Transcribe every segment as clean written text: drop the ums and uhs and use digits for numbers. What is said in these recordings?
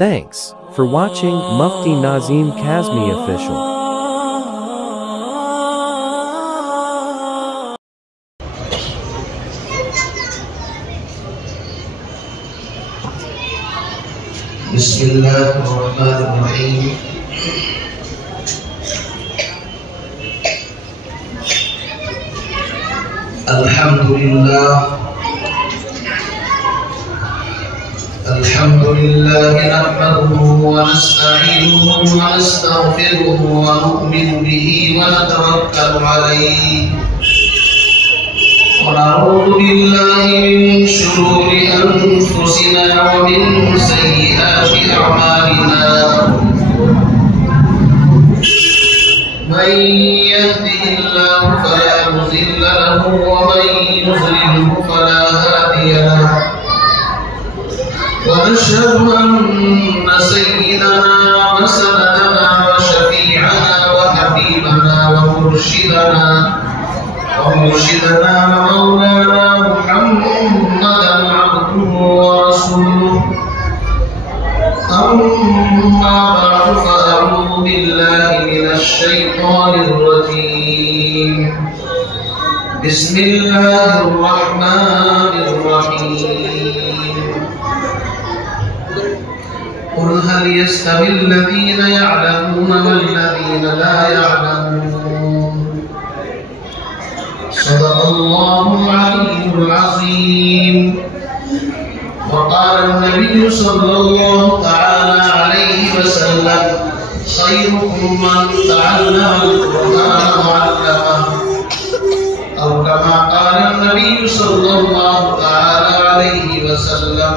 Thanks for watching Mufti Nazim Kazmi Official. Bismillahirrahmanirrahim. Alhamdulillah nahmaduhu wa nasta'inuhu wa nastaghfiruhu wa nu'minu bihi wa natawakkalu alayhi wa na'udhu billahi min shururi anfusina wa min sayyiati a'malina. Man yahdihillahu fala mudilla lahu wa man yudlilhu fala hadiya lahu. ونشهد أن سيدنا وسندنا وشفيعنا وحبيبنا ومرشدنا ومولانا محمدا عبده ورسوله. أما بعد فأعوذ بالله من الشيطان الرجيم. بسم الله الرحمن الرحيم. قل هل يستوي الذين يعلمون والذين لا يعلمون. صدق الله العلي العظيم. وقال النبي صلى الله تعالى عليه وسلم: خيركم من تعلم القرآن وعلمه. أو كما قال النبي صلى الله تعالى عليه وسلم.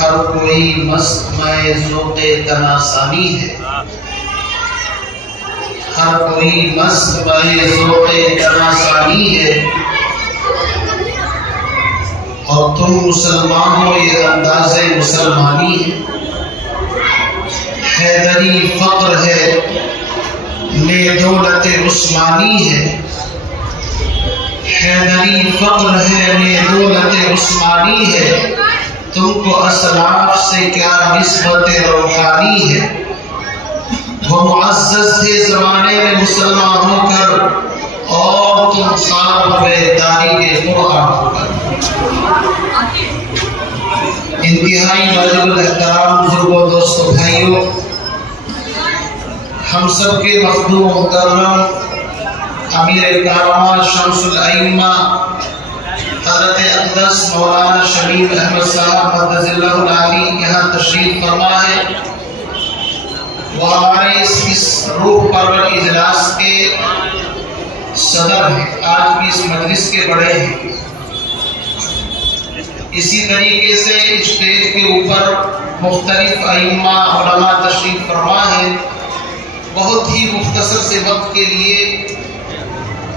ہر کوئی مسمع ذوق تناسانی ہے، ہر کوئی مسمع ذوق تناسانی ہے، اور تم مسلمان ہو یہ انداز مسلمانی ہے. حیدری فقر ہے، میں دولت عثمانی ہے. حیدری فقر ہے، میں دولت عثمانی ہے. تم کو اسلاف سے کیا نسبت روحانی ہے. وہ معزز تھے زمانے میں مسلمان ہو کر، اور تم صاحب ہوئے تاریخ قرآن ہو کر. انتہائی واجب الاحترام بزرگوں، دوستوں، بھائیوں، ہم سب کے مخدوم مکرم امیر الکرامات شمس الائمہ حضرت اقدس مولانا شبیر احمد صاحب مقدس اللہ العالی یہاں تشریف فرما ہے. وہ ہمارے اس روح پرور اجلاس کے صدر ہیں، آج کی اس مجلس کے بڑے ہیں. اسی طریقے سے اسٹیج کے اوپر مختلف ائمہ علماء تشریف فرما ہے. بہت ہی مختصر سے وقت کے لیے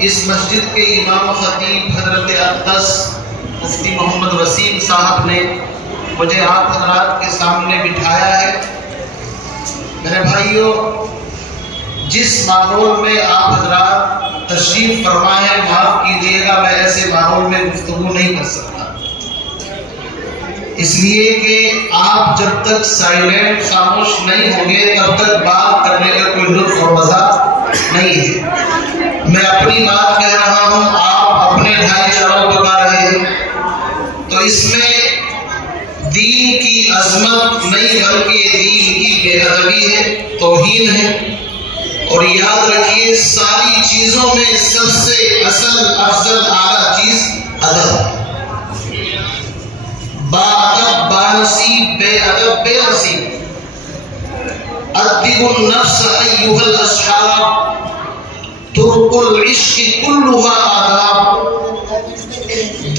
اس مسجد کے امام خطیب حضرت اقدس مفتی محمد وسیم صاحب نے مجھے آپ حضرات کے سامنے بٹھایا ہے. میرے بھائیوں، جس ماحول میں آپ حضرات تشریف فرما ہے، معاف کیجیے گا میں ایسے ماحول میں گفتگو نہیں کر سکتا، اس لیے کہ آپ جب تک سائلنٹ خاموش نہیں ہوں گے تب تک بات کرنے کا کوئی لطف اور مزہ نہیں ہے. میں اپنی بات کہہ رہا ہوں، آپ اپنے ڈھائی چاروں بتا رہے ہیں، تو اس میں دین کی عظمت نہیں بلکہ دین کی بے ادبی ہے، توہین ہے. اور یاد رکھیے، ساری چیزوں میں سب سے اصل افضل اعلیٰ چیز ادب. با ادب بانصیب، بے ادب بے نصیب. ادبوا النفس ایھا الاصحاب، طرق العشق کلھا آداب.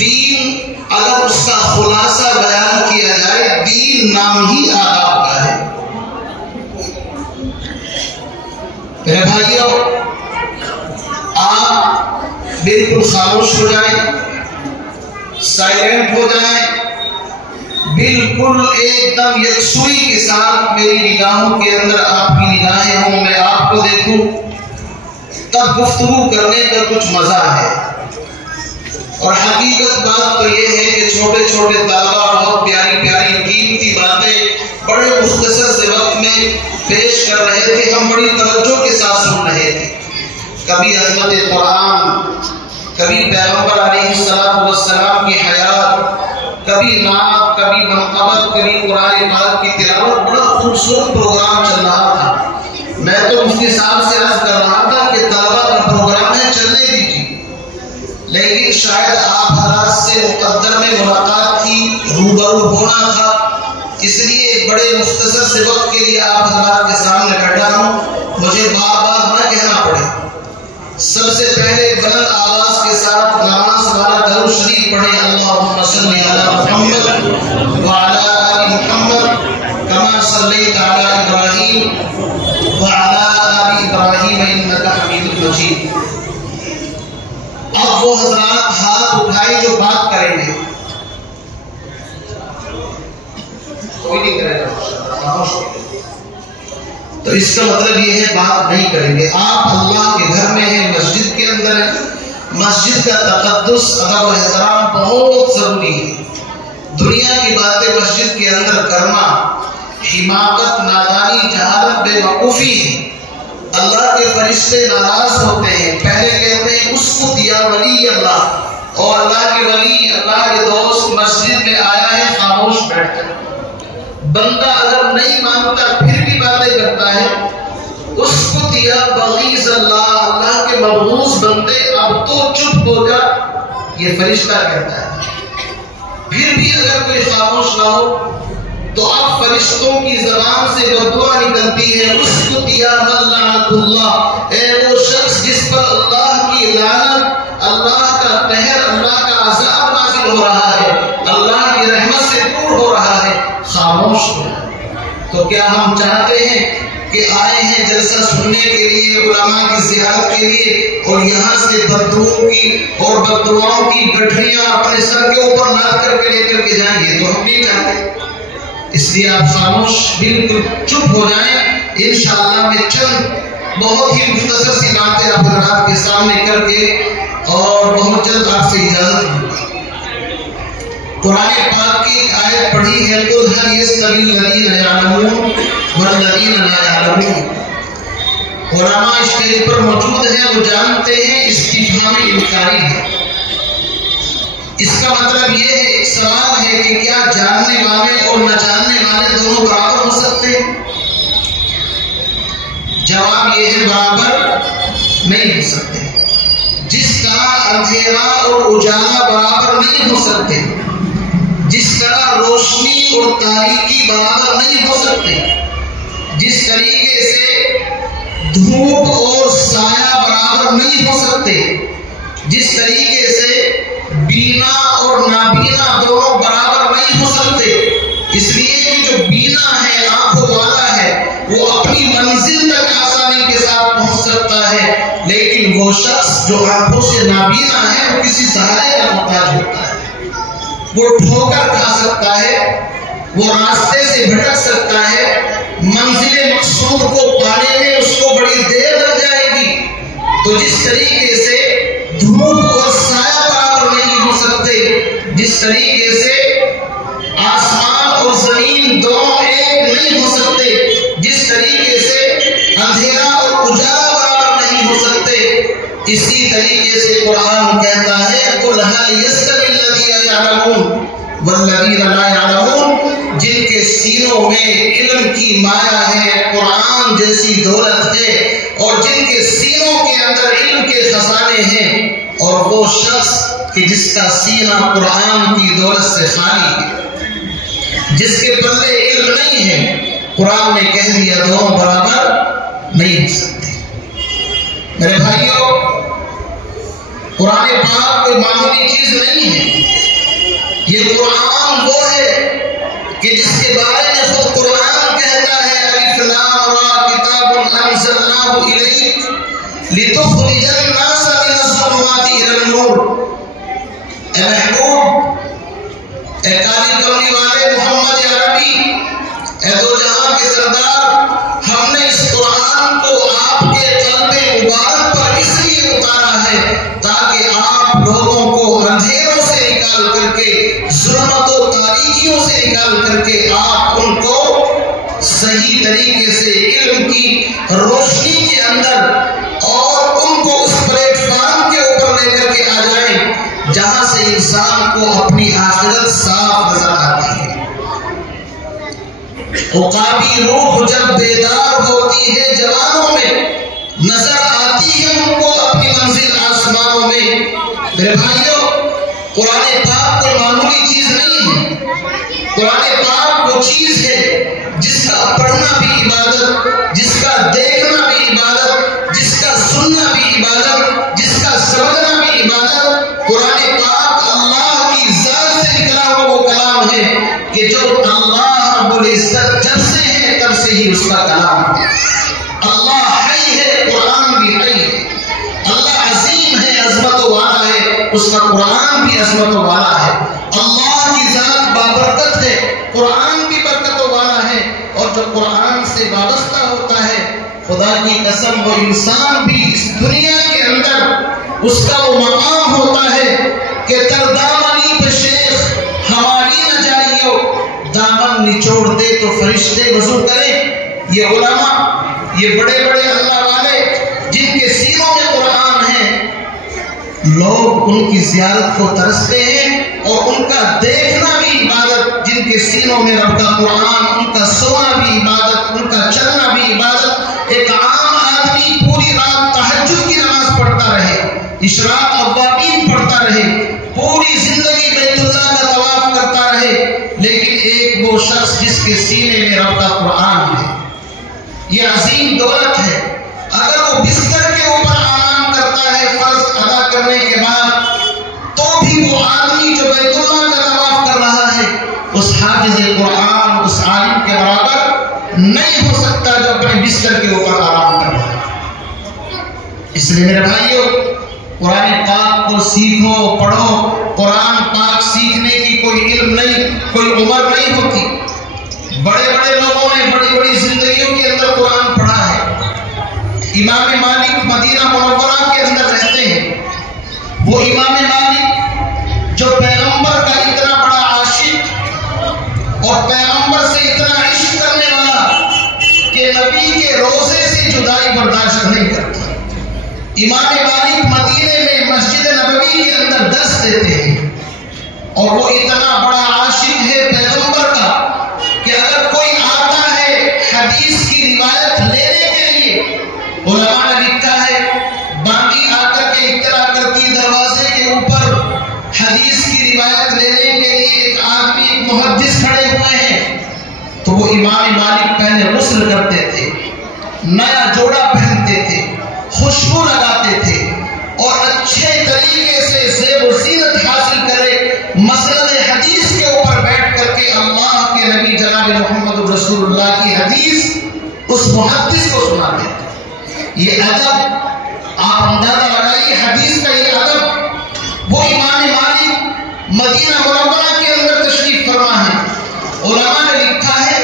دین اگر اس کا خلاصہ بیان کیا جائے، دین نام ہی آداب کا ہے. میرے بھائیوں، آپ بالکل خاموش ہو جائیں، سائلنٹ ہو جائیں، بالکل ایک دم یکسوئی کے ساتھ میری نگاہوں کے اندر آپ کی نگاہیں ہوں، میں آپ کو دیکھوں، تب گفتگو کرنے کا کچھ مزہ ہے. اور حقیقت بات تو یہ ہے کہ چھوٹے چھوٹے طلبہ بہت پیاری پیاری قیمتی باتیں بڑے مختصر سے وقت میں پیش کر رہے تھے. ہم بڑی توجہ کے ساتھ سن رہے تھے. کبھی عظمت قرآن، کبھی پیغمبر علیہ السلام کی حیات، کبھی نعت، کبھی منقبت، کبھی قرآن پاک کی تلاوت. بڑا خوبصورت پروگرام چل رہا تھا. میں تو مفتی صاحب سے عرض کر رہا تھا کہ طلبہ کا پروگرام ہے، چلنے دیجیے. لیکن شاید آپ حضرات سے مقدر میں ملاقات تھی، روبرو ہونا تھا، اس لیے بڑے مختصر سے وقت کے لیے آپ حضرات کے سامنے بیٹھا ہوں. مجھے بار بار نہ کہنا پڑے. سب سے پہلے بلند آواز کے ساتھ نماز والا درود شریف پڑھیں. اللہم صلی علی محمد وعلی آل محمد کما صلیت علی ابراہیم وعلی آل ابراہیم انک حمید مجید. اب وہ حضرات ہاتھ اٹھائے جو بات کریں گے. کوئی نہیں کرے گا، تو اس کا مطلب یہ ہے بات نہیں کریں گے. آپ اللہ کے گھر میں ہیں، مسجد کے اندر ہیں. مسجد کا تقدس، ادب و احترام بہت ضروری ہے. دنیا کی باتیں مسجد کے اندر کرنا حماقت، نادانی، جہالت، بے وقوفی ہے. اللہ کے فرشتے ناراض ہوتے ہیں. پہلے کہتے ہیں اسکت یا ولی اللہ، اور اللہ کے ولی، اللہ کے دوست مسجد میں آیا ہے، خاموش بیٹھ کر. بندہ اگر نہیں مانتا پھر بھی باتیں کرتا ہے. اسکت یا بغیض اللہ، اللہ کے مرغوز بندے اب تو چپ ہو جا، یہ فرشتہ کہتا ہے. پھر بھی اگر کوئی خاموش نہ ہو تو اب فرشتوں کی زبان سے بددعا نکلتی ہے. اسکت یا من لعنت اللہ، اے وہ شخص جس پر اللہ کی لعنت، اللہ کا قہر، اللہ کا عذاب نازل ہو رہا ہے، اللہ کی رحمت سے دور ہو رہا ہے، خاموش ہو. تو کیا ہم چاہتے ہیں کہ آئے ہیں جلسہ سننے کے لیے، علماء کی زیارت کے لیے، اور یہاں سے بددعاؤں کی اور بددعاؤں کی گٹھڑیاں اپنے سر کے اوپر لاد کر کے لے کر کے جائیں گے؟ تو ہم نہیں چاہتے. اس لیے آپ خاموش بالکل چپ ہو جائیں. انشاءاللہ میں چند بہت ہی مختصر سی باتیں آپ حضرات کے سامنے کر کے اور بہت جلد آپ سے اجازت لوں گا. قرآن پاک کی ایک آیت پڑھی ہے، قُلْ هَلْ يَسْتَوِي الَّذِينَ يَعْلَمُونَ وَالَّذِينَ لَا يَعْلَمُونَ. علماء اسٹیج پر موجود ہیں، وہ جانتے ہیں استفہام انکاری ہے. اس کا مطلب یہ ہے، ایک سوال ہے کہ کیا جاننے والے اور نہ جاننے والے دونوں برابر ہو سکتے ہیں؟ جواب یہ ہے، برابر نہیں ہو سکتے. جس طرح اندھیرا اور اجالا برابر نہیں ہو سکتے، جس طرح روشنی اور تاریکی برابر نہیں ہو سکتے، جس طریقے سے دھوپ اور سایہ برابر نہیں ہو سکتے، جس طریقے سے بینا اور نابینا دونوں برابر نہیں ہو سکتے. اس لیے کہ جو بینا ہے، آنکھوں والا ہے، وہ اپنی منزل تک آسانی کے ساتھ پہنچ سکتا ہے، لیکن وہ شخص جو آنکھوں سے نابینا ہے وہ کسی سہارے کا محتاج ہوتا ہے. وہ ٹھوکر کھا سکتا ہے، وہ راستے سے بھٹک سکتا ہے، منزل مقصود کو پانے میں اس کو بڑی دیر لگ جائے گی. تو جس طریقے سے دھوپ اور سایہ برابر نہیں ہو سکتے، جس طریقے سے آسمان اور زمین دونوں ایک نہیں ہو سکتے، جس طریقے سے اندھیرا اور اجالا برابر نہیں ہو سکتے، اسی طریقے سے قرآن کہتا ہے قُلْ هَلْ يَسْتَوِي الَّذِينَ يَعْلَمُونَ وَالَّذِينَ لَا يَعْلَمُونَ. جن کے سینوں میں علم کی مایا ہے، قرآن جیسی دولت ہے، اور جن کے سینوں کے اندر علم کے خزانے ہیں، اور وہ شخص کہ جس کا سینہ قرآن کی دولت سے خالی ہے، جس کے پلے علم نہیں ہے، قرآن نے کہہ دیا دونوں برابر نہیں ہو سکتے. میرے بھائیوں، قرآن پاک کوئی معمولی چیز نہیں ہے. یہ قرآن وہ ہے کہ جس کے بارے میں خود قرآن کہتا ہے الف لام را کتاب انزلناه الیک لتخرج الناس من الظلمات الى النور. اے محبوب، اے کالی کملی والے محمد عربی، اے دو جہاں کے سردار، ہم نے اس قرآن کو آپ کے قلب مبارک پر اس لیے اتارا ہے تاکہ آپ لوگوں کو اندھیروں سے نکال کر کے، ظلمت و تاریکیوں سے نکال کر کے آپ ان کو صحیح طریقے سے علم کی روشنی کے اندر اور ان کو اس پلیٹ فارم کے اوپر لے کر کے آ جائیں جہاں سے انسان کو اپنی آخرت صاف نظر آتی ہے۔ عقابی روح جب بیدار ہوتی ہے جوانوں میں، نظر آتی ہے ان کو اپنی منزل آسمانوں میں۔ میرے بھائیوں، قرآن پاک کوئی معمولی چیز نہیں ہے۔ قرآن پاک وہ چیز ہے جس کا پڑھنا بھی عبادت، جس کا دیکھنا بھی عبادت، جس کا سننا بھی عبادت، جس کا سمجھنا بھی عبادت۔ قرآن پاک اللہ کی ذات سے نکلا ہوا وہ کلام ہے کہ جو اللہ رب العزت جب سے ہے تب سے ہی اس کا کلام ہے۔ اللہ حی ہے، قرآن بھی حی ہے۔ اللہ عظیم ہے، عظمت والا ہے، اس کا قرآن بھی عظمت والا ہے۔ اللہ کی ذات بابرکت ہے، قرآن بھی برکت والا ہے۔ اور جو قرآن سے وابستہ ہوتا ہے، خدا کی قسم وہ انسان بھی اس دنیا کے اندر اس کا وہ مقام ہوتا ہے کہ تردامنی پہ شیخ ہماری نہ جائیو، دامن نچوڑ دے تو فرشتے وضو کریں۔ یہ علماء، یہ بڑے بڑے اللہ والے جن کے سینوں میں قرآن ہے، لوگ ان کی زیارت کو ترستے ہیں اور ان کا دیکھنا بھی عبادت۔ جن کے سینوں میں رب کا قرآن، ان کا سونا بھی عبادت، ان کا چلنا بھی عبادت۔ ایک عام آدمی پوری رات تہجد کی نماز پڑھتا رہے، اشراق اوابین پڑھتا رہے، پوری زندگی بیت اللہ کا طواف کرتا رہے، لیکن ایک وہ شخص جس کے سینے میں رب کا قرآن ہے، یہ عظیم دولت ہے۔ اگر وہ بستر کے اوپر آرام کرتا ہے فرض ادا کرنے کے بعد، تو بھی وہ آدمی جو بیت اللہ کا طواف کر رہا ہے اس حافظ قرآن، اس عالم کے برابر نہیں ہو سکتا جو اپنے بستر کے اوپر آرام کر رہا ہے۔ اس لیے میرے بھائیوں، قرآن پاک کو سیکھو، پڑھو۔ قرآن پاک سیکھنے کی کوئی علم نہیں، کوئی عمر نہیں ہوتی۔ بڑے بڑے لوگوں نے بڑی بڑی زندگیوں کے اندر قرآن پڑھا ہے۔ امام مالک مدینہ منورہ کے اندر رہتے ہیں۔ وہ امام مالک جو پیغمبر کا اتنا بڑا عاشق اور پیغمبر سے اتنا عشق کرنے والا کہ نبی کے روزے سے جدائی برداشت نہیں کرتا۔ امام مالک مدینے میں مسجد نبوی کے اندر درس دیتے ہیں، اور وہ اتنا بڑا عاشق ہے پیغمبر کا کہ اگر کوئی آتا ہے حدیث کی روایت لینے کے لیے، علماء نے لکھا ہے باندھی آ کر کے اطلاع کرتی دروازے کے اوپر حدیث کی روایت لینے کے لیے ایک آدمی، ایک محدث کھڑے ہوئے ہیں، تو وہ امام مالک پہلے غسل کرتے تھے، نیا جوڑا پہنتے تھے، خوشبو لگاتے تھے، اور اچھے طریقے سے زیب و زینت حاصل کرے مسند حدیث کے اوپر بیٹھ کر کے اللہ کے نبی جناب محمد رسول اللہ کی حدیث اس محدث کو سناتے تھے۔ یہ ادب آپ اندازہ لگائیے، حدیث کا یہ ادب۔ وہ امام مالک مدینہ منورہ کے اندر تشریف فرما ہے۔ علماء نے لکھا ہے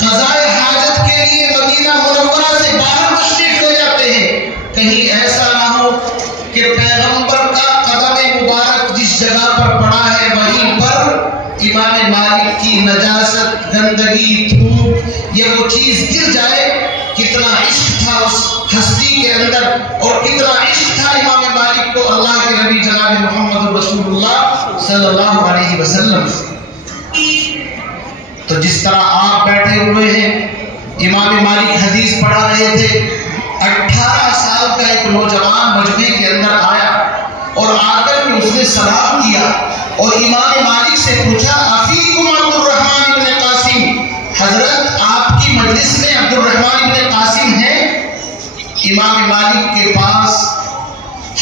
قضاء حاجت کے لیے مدینہ منورہ سے باہر تشریف لے جاتے ہیں، کہیں ایسا نہ ہو کہ پیغمبر کا قدم مبارک جس جگہ پر پڑا ہے وہیں پر امام مالک کی نجاست، گندگی، تھوک، یہ وہ چیز گر جائے۔ کتنا عشق تھا اس ہستی کے اندر، اور کتنا عشق تھا امام مالک کو اللہ کے نبی جناب محمد رسول اللہ صلی اللہ علیہ وسلم سے۔ تو جس طرح آپ بیٹھے ہوئے ہیں، امام مالک حدیث پڑھا رہے تھے، 18 سال کا ایک نوجوان مجمع کے اندر آیا اور آ کر کے اس نے سلام کیا اور امام مالک سے پوچھا افیکم عبد الرحمن ابن قاسم، حضرت آپ کی مجلس میں عبد الرحمن ابن قاسم ہیں؟ امام مالک کے پاس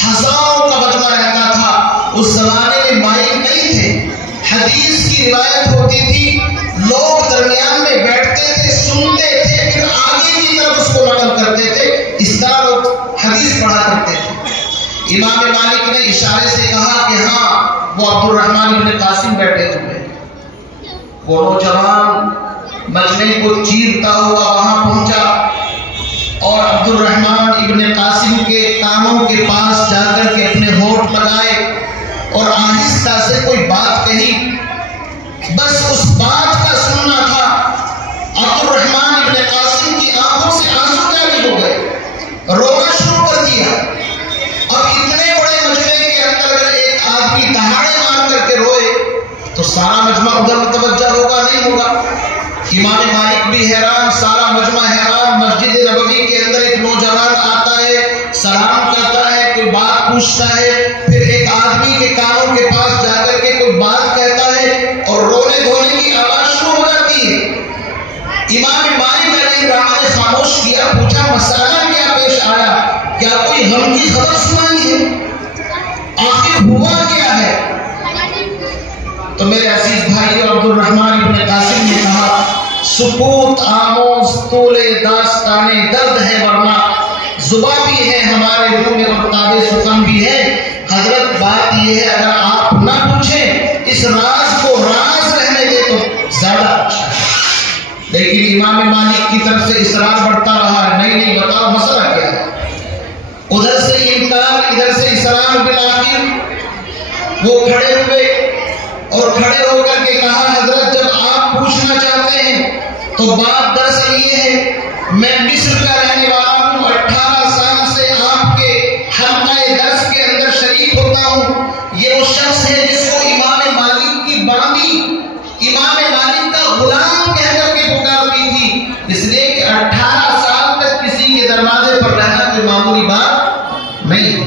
ہزاروں کا مجمع رہتا تھا، اس زمانے میں مائک نہیں تھے، حدیث کی روایت ہوتی تھی، لوگ درمیان میں بیٹھتے تھے، سنتے تھے، پھر آگے کی طرف اس کو نقل کرتے تھے، اس طرح لوگ حدیث پڑھا کرتے تھے۔ امام مالک نے اشارے سے کہا کہ ہاں وہ عبد الرحمن ابن قاسم بیٹھے ہوئے۔ وہ نوجوان مجمع کو چیرتا ہوا وہاں پہنچا اور عبد الرحمن ابن قاسم کے کانوں کے پاس جا کر کے اپنے ہونٹ لگائے اور آہستہ سے کوئی بات کہی، بس اس بات کا سننا تھا۔ عبد الرحمن ابن قاسم کی آنکھوں سے آنسو جاری ہو گئے، رونا شروع کر دیا۔ اب اتنے بڑے مجمع کے اندر اگر ایک آدمی دہاڑے مار کر کے روئے تو سارا مجمع ادھر متوجہ ہوگا نہیں ہوگا؟ امام مالک بھی حیران، سارا مجمع حیران۔ مسجد نبوی کے اندر ایک نوجوان آتا ہے، سلام کرتا ہے، کوئی بات پوچھتا ہے، پھر ایک آدمی کے کانوں کے پاس جا کر کے کوئی بات کہتا ہے اور رونے دھونے کی آواز شروع ہو جاتی ہے۔ امام مالک علیہ الرحمہ نے خاموش کیا، پوچھا مسئلہ کیا پیش آیا؟ کیا کوئی غم کی خبر سنائی ہے؟ آخر ہوا کیا ہے؟ تو میرے عزیز بھائی عبد الرحمن ابن قاسم نے کہا، سکوت آموز طول داستان درد ہے، ورنہ زباں بھی ہے ہمارے منہ میں اور تاب سخن بھی ہے۔ حضرت بات یہ ہے اگر آپ نہ پوچھیں، اس راز کو راز رہنے دے تو زیادہ اچھا ہے۔ لیکن امام مالک کی طرف سے اصرار بڑھتا رہا، نہیں بتاؤ مسئلہ کیا ہے۔ ادھر سے انکار، ادھر سے اصرار، بالآخر وہ کھڑے ہوئے اور کھڑے ہو کر کے کہا، حضرت جب آپ پوچھنا چاہتے ہیں تو بات دراصل یہ ہے، میں مصر کا رہنے والا ہوں، 18 سال سے آپ کے حلقہ درس کے اندر شریک ہوتا ہوں۔ یہ وہ شخص ہے جس کو امام مالک کی بامی، امام مالک کا غلام کہہ کر کے پکارتی تھی، اس لیے کہ 18 سال تک کسی کے دروازے پر رہنا کوئی معمولی بات نہیں۔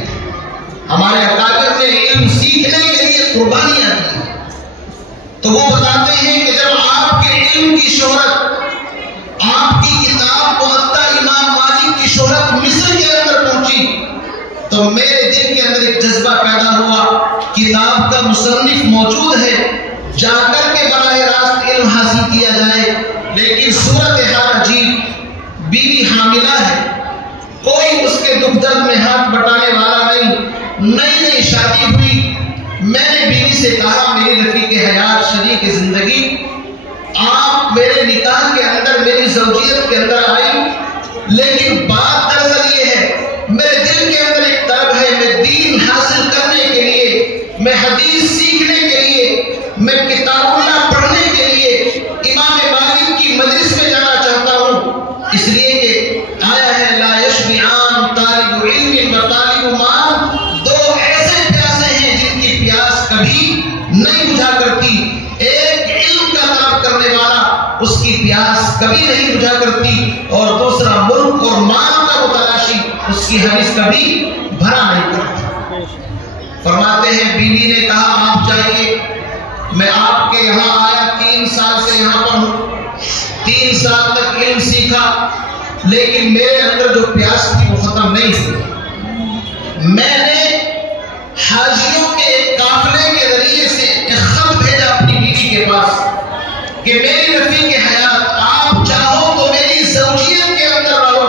ہمارے اکابر نے علم سیکھنے کے لیے قربانیاں دی، تو وہ بتاتے ہیں کہ جب آپ کے علم کی شہرت، آپ کی کتاب موطا امام مالک کی شہرت مصر کے اندر پہنچی تو میرے دل کے اندر ایک جذبہ پیدا ہوا، کتاب کا مصنف موجود ہے، جا کر کے براہ راست علم حاصل کیا جائے۔ لیکن صورتحال عجیب، بیوی حاملہ ہے، کوئی اس کے دکھ درد میں ہاتھ بٹانے والا نہیں، نئی شادی ہوئی۔ میں نے بیوی سے کہا، میری رفیق حیات، شریک زندگی، آپ میرے نکاح کے اندر، میری زوجیت کے اندر آئی، لیکن بات دراصل یہ ہے، میرے دل کے اندر ایک طلب ہے، میں دین حاصل کرنے کے لیے، میں حدیث سیکھنے کے لیے، میں کتاب اللہ پڑھنے کے لیے امام مالک کی مجلس میں جانا چاہتا ہوں، اس لیے کہ آیا ہے لا یشبعان طالب علم و طالب مال، دو ایسے پیاسے ہیں جن کی پیاس کبھی نہیں بجھا کرتی۔ ایک علم کا طلب کرنے والا، اس کی پیاس کبھی نہیں بجھا کرتی، اور دوسرا ملک اور مال کا متلاشی، اس کی حدیث کبھی بھرا نہیں کرتی۔ فرماتے ہیں بیوی نے کہا، آپ جائیے، میں آپ کے یہاں آیا، 3 سال سے یہاں پر ہوں، 3 سال تک علم سیکھا، لیکن میرے اندر جو پیاس تھی وہ ختم نہیں ہوئی۔ میں نے حاجیوں کے ایک قافلے کے ذریعے سے ایک خط بھیجا اپنی بیوی کے پاس کہ میری رفیق حیات، آپ چاہو تو میری زوجیت کے اندر رہو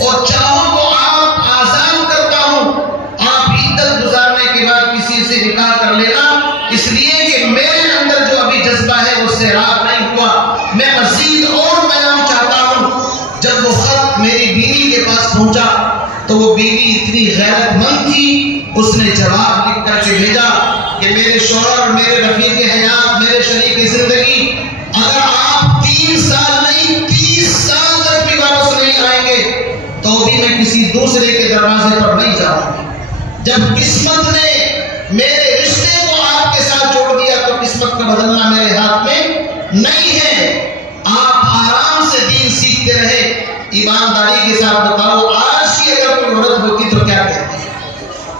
اور چاہو تو آپ آزاد کرتا ہوں، آپ عدت گزارنے کے بعد کسی سے نکاح کر لینا، اس لیے کہ میرے اندر جو ابھی جذبہ ہے وہ سیراب نہیں ہوا، میں مزید اور بیان چاہتا ہوں۔ جب وہ خط میری بیوی کے پاس پہنچا تو وہ بیوی اتنی غیرت مند تھی، اس نے جواب لکھ کر کے بھیجا کہ میرے شوہر، میرے رفیق حیات، میرے شریک زندگی، اگر آپ 3 سال نہیں 30 سال تک بھی واپس نہیں آئیں گے تو بھی میں کسی دوسرے کے دروازے پر نہیں جاؤں گی۔ جب قسمت نے میرے رشتے کو آپ کے ساتھ جوڑ دیا تو قسمت کا بدلنا میرے ہاتھ میں نہیں ہے۔ آپ آرام سے دین سیکھتے رہے۔ ایمانداری کے ساتھ بتاؤ، آج کی اگر کوئی عورت ہوتی تو کیا کہتی؟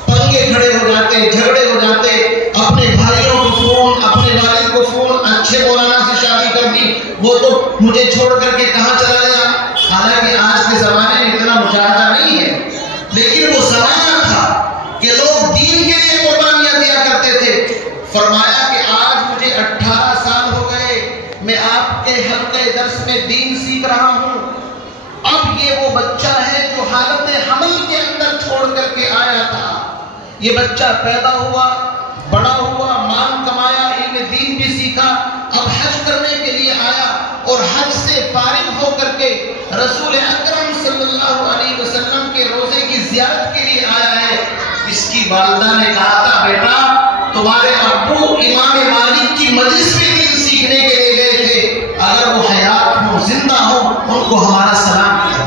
پنگے کھڑے ہو جاتے، جھگڑے ہو جاتے، اپنے بھائیوں کو فون، اپنے والد کو فون، اچھے مولانا سے شادی کر دی، وہ تو مجھے چھوڑ کر کے کہاں چلا گیا۔ حالانکہ آج کے زمانے میں اتنا مجاہدہ نہیں ہے، لیکن وہ زمانہ تھا کہ لوگ دین کے لیے قربانیاں دیا کرتے تھے۔ فرمایا کہ آج مجھے 18 سال ہو گئے، میں آپ کے حلقے درس میں دین سیکھ رہا ہوں، اب یہ وہ بچہ ہے جو حالت حمل کے اندر چھوڑ کر کے آیا تھا، یہ بچہ پیدا ہوا، بڑا ہوا، مال کمایا، علم دین بھی سیکھا، اب حج کرنے کے لیے آیا اور حج سے فارغ ہو کر کے رسول اکرم صلی اللہ علیہ وسلم کے روزے کی زیارت کے لیے آیا ہے. اس کی والدہ نے کہا تھا بیٹا تمہارے ابو امام مالک کی مجلس میں دین سیکھنے کے لیے گئے تھے, اگر وہ حیات ہوں زندہ ہوں ان کو ہمارا سلام کیا.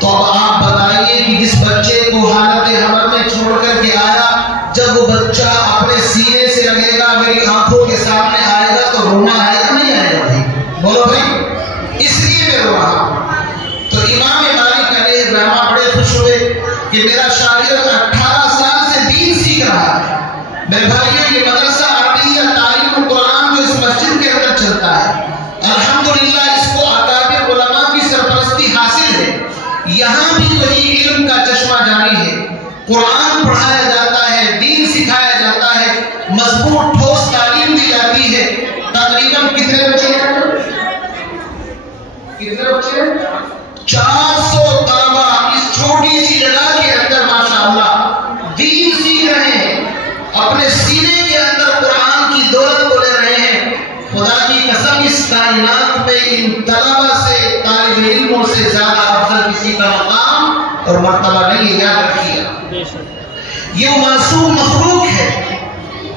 تو اب آپ بتائیے کہ جس بچے کو حالت حمل میں چھوڑ کر کے آیا, جب وہ بچہ اپنے سینے سے لگے گا, میری آنکھوں کے سامنے آئے گا تو رونا آئے گا نہیں آئے گا؟ بھائی بولو بھائی, اس لیے میں رو رہا ہوں. تو امام مالک علیہ الرحمہ بڑے خوش ہوئے کہ میرا شاگرد 18 سال سے دین سیکھ رہا ہے. میرے بھائیوں یہ مدرسہ عربیہ تعلیم القرآن جو اس مسجد کے اندر چلتا ہے, الحمدللہ اس کو اکابر علماء کی سرپرستی حاصل ہے. یہاں بھی وہی علم کا چشمہ جاری ہے, قرآن پڑھایا جاتا ہے, دین سکھایا جاتا ہے, مضبوط ٹھوس تعلیم دی جاتی ہے. تقریباً کتنے بچے ہیں؟ 400 طلبہ اس چھوٹی سی جگہ کے اندر ماشاءاللہ دین سیکھ رہے ہیں, اپنے سینے کے اندر قرآن کی دولت کو لے رہے ہیں. خدا کی قسم اس کائنات میں ان طلبہ سے, طالب علموں سے زیادہ افضل کسی کا مقام اور مرتبہ نہیں. یاد رکھیے یہ معصوم مخلوق ہے.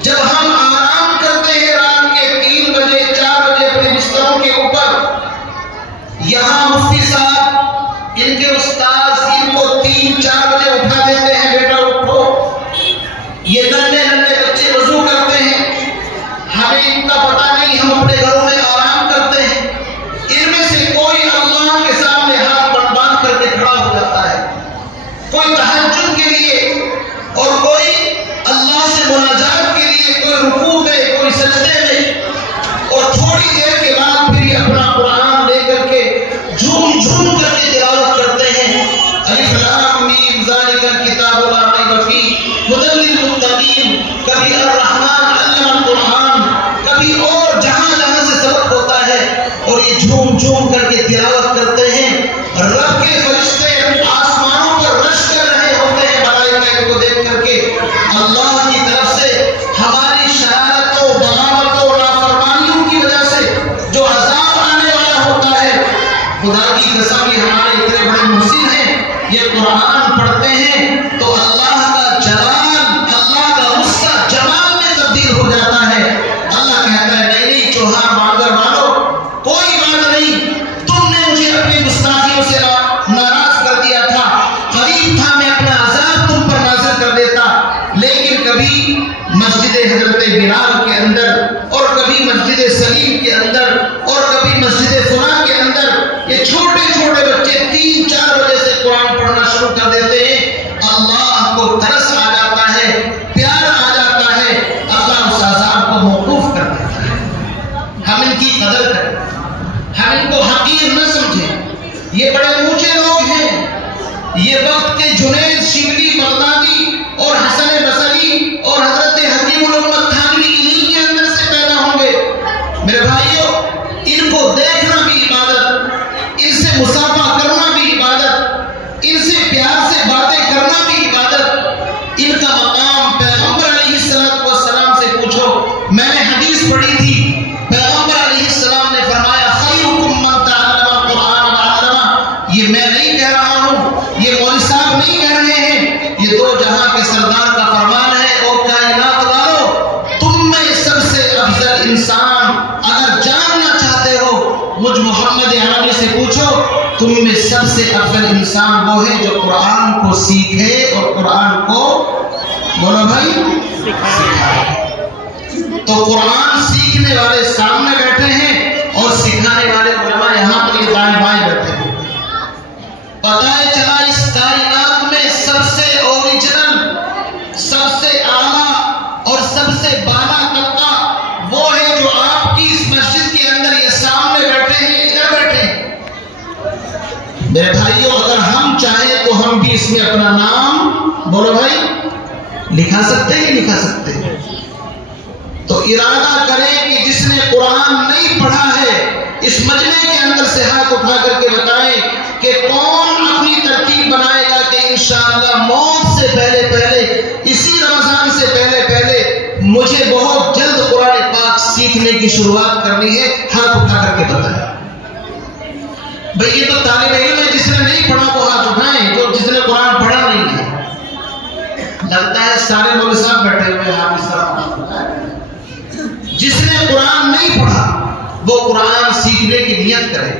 جب ہم آرام کرتے ہیں رات کے 3 بجے 4 بجے اپنے بستروں کے اوپر, یہاں مفتی صاحب ان کے استاذ ان کو 3-4 بجے اٹھا دیتے ہیں, بیٹا اٹھو. یہ ننھے ننھے بچے وضو کرتے ہیں, ہمیں ان کا پتہ نہیں, ہم اپنے گھروں میں آرام کرتے ہیں. ان میں سے کوئی اللہ کے سامنے ہاتھ باندھ کر کے کھڑا ہو جاتا ہے, کوئی تہجد کے لیے اور کوئی اللہ سے مناجات کے لیے, کوئی رکوع میں کوئی سجدے میں, اور تھوڑی دیر کے بعد پھر یہ اپنا قرآن لے کر کے جھوم جھوم کر کے تلاوت کرتے ہیں. الف لام میم ذالک الکتاب لا ریب فیہ ھدی للمتقین. کبھی الرحمن علم القرآن, کبھی اور جہاں جہاں سے سبق ہوتا ہے, اور یہ جھوم جھوم کر کے تلاوت کرتے ہیں. رب کے فرشتے آسمانوں پر رش کر رہے ہوتے ہیں ملائکہ کو دیکھ کر کے. اللہ کی طرف سے ہماری شرارتوں, بغاوتوں, نافرمانیوں کی وجہ سے جو عذاب آنے والا ہوتا ہے, خدا کی قسم یہ ہمارے اتنے بڑے محسن ہیں, یہ قرآن پڑھتے ہیں تو اللہ کا جلال, اللہ کا غصہ جمال میں تبدیل ہو جاتا ہے. اللہ کہتا ہے نہیں نہیں چوہا مانگر والو, کوئی بات نہیں, تم نے مجھے اپنی گستاخیوں سے ناراض کر دیا تھا, قریب تھا میں اپنا عذاب تم پر نازل کر دیتا, لیکن کبھی مسجد حضرت بلال کے اندر, اور کبھی مسجد سلیم کے اندر, اور کبھی مسجد فلاں کے اندر یہ چھوٹے چھوٹے بچے 3-4 بجے سے قرآن پڑھنا شروع کر دیتے ہیں. اللہ کو ترس آ جاتا ہے, پیار آ جاتا ہے, اللہ اس عذاب کو موقوف کر دیتا ہے. ہم ان کی قدر کریں, ہم ان کو حقیر نہ سمجھیں. یہ بڑے اونچے لوگ ہیں, یہ وقت کے جنید شبلی بغدادی اور حسن بصری اور حضرت حکیم الامت تھانوی انہی کے اندر سے پیدا ہوں گے. میرے بھائیوں ان کو دیکھنا بھی عبادت, ان سے مصافحہ کرنا بھی عبادت, ان سے پیار سے باتیں کرنا بھی عبادت. ان کا مقام پیغمبر علیہ السلام سے پوچھو. میں نے حدیث پڑھی تھی, پیغمبر علیہ السلام نے فرمایا خیرکم من تعلم القرآن وعلمہ. یہ میں نہیں کہہ رہا ہوں, یہ مولوی صاحب نہیں کہہ رہے ہیں, یہ دو جہاں کے سردار کا فرمان ہے. اور کائنات والو, تم میں سب سے افضل انسان اگر جاننا چاہتے ہو, مجھ محمد عربی سے پوچھو, تم میں سب سے افضل انسان وہ ہے جو قرآن کو سیکھے اور قرآن کو بولو بھائی سکھائے. تو قرآن سیکھنے والے سامنے بیٹھے ہیں اور سکھانے والے علماء یہاں پر یہ دائیں بائیں بیٹھے ہیں. پتہ چلا اس کائنات میں سب سے اوریجنل, سب سے اعلیٰ اور سب سے بالا طبقہ وہ ہے جو آپ کی اس مسجد کے اندر یہ سامنے بیٹھے ہیں, ادھر بیٹھے ہیں. میرے بھائیوں اگر ہم چاہیں تو ہم بھی اس میں اپنا نام بولو بھائی لکھا سکتے ہیں کہ لکھا سکتے ہیں. تو ارادہ کریں کہ جس نے قرآن نہیں پڑھا ہے اس مجمع کے اندر سے ہاتھ اٹھا کر کے بتائیں کہ کون اپنی ترتیب بنائے گا کہ انشاءاللہ موت سے پہلے اسی رمضان سے پہلے مجھے بہت جلد قرآن پاک سیکھنے کی شروعات کرنی ہے ہاتھ اٹھا کر کے بتایا۔ بھئی یہ تو طالب علم ہے، جس نے نہیں پڑھا وہ ہاتھ اٹھائیں، تو جس نے قرآن پڑھا نہیں ہے۔ لگتا ہے سارے مولوی صاحب بیٹھے ہوئے ہاتھ اس طرح۔ جس نے قرآن نہیں پڑھا وہ قرآن سیکھنے کی نیت کرے۔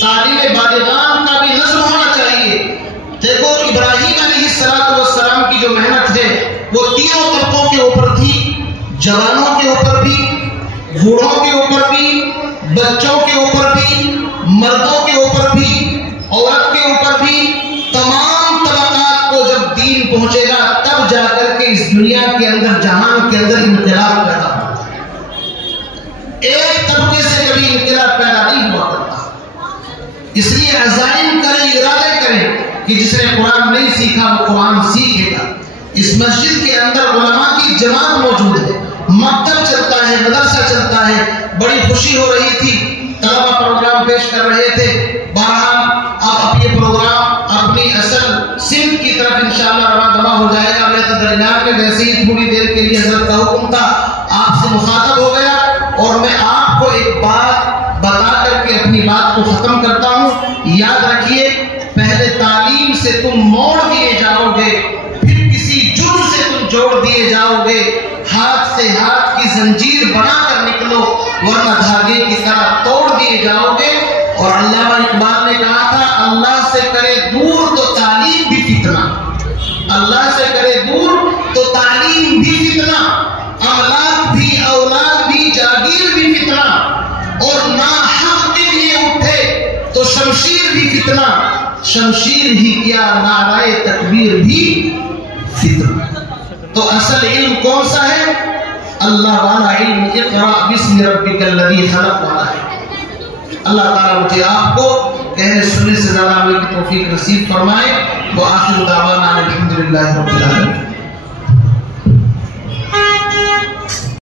تعلیم بالغان کا بھی نظم ہونا چاہیے۔ دیکھو ابراہیم علیہ السلام کی جو محنت ہے وہ تینوں طبقوں کے اوپر تھی، جوانوں کے اوپر بھی، بوڑھوں کے اوپر بھی، بچوں کے اوپر بھی، مردوں کے اوپر بھی، عورت کے اوپر بھی، تمام طبقات کو جب دین پہنچے گا تب جا کر کے اس دنیا کے اندر، جہان کے اندر انقلاب پیدا ہوگا۔ ایک طبقے سے کبھی انقلاب پیدا نہیں ہوا کرتا۔ اس لیے عزائم کریں، ارادے کریں کہ جس نے قرآن نہیں سیکھا وہ قرآن سیکھے گا۔ اس مسجد کے اندر علماء کی جماعت موجود ہے، مکتب چلتا ہے، مدرسہ چلتا ہے، بڑی خوشی ہو رہی تھی، طلبہ پروگرام پیش کر رہے تھے۔ بہرحال اب یہ پروگرام اپنی اصل سمت کی طرف انشاءاللہ رواں دواں ہو جائے گا۔ میں تو درمیان میں ویسے ہی تھوڑی دیر کے لیے حضرت کا حکم تھا، آپ سے مخاطب ہو گیا، اور میں آپ کو ایک بات بتا کر کے اپنی بات کو ختم کرتا ہوں۔ یاد رکھیے، پہلے تعلیم سے تم موڑ دیے جاؤ گے، پھر کسی جرم سے تم جوڑ دیے جاؤ گے۔ ہاتھ سے ہاتھ کی زنجیر بنا کر نکلو، ورنہ دھاگے کی طرح توڑ دیے جاؤ گے۔ اور علامہ اقبال نے کہا تھا، اللہ سے کرے دور تو تعلیم بھی فتنہ، اللہ سے کرے دور تو تعلیم بھی فتنہ، املاک بھی، اولاد بھی، جاگیر بھی فتنہ، اور ناحق کے لیے اٹھے تو شمشیر بھی فتنہ، شمشیر ہی کیا نعرہ تکبیر بھی فتنہ۔ تو اصل علم کون سا ہے؟ اللہ والا علم، اقرأ باسم ربک الذی خلق والا ہے۔ اللہ تعالیٰ مجھے آپ کو کہنے سننے سے زیادہ عمل کی توفیق نصیب فرمائے۔ وآخر دعوانا الحمدللہ رب العالمین۔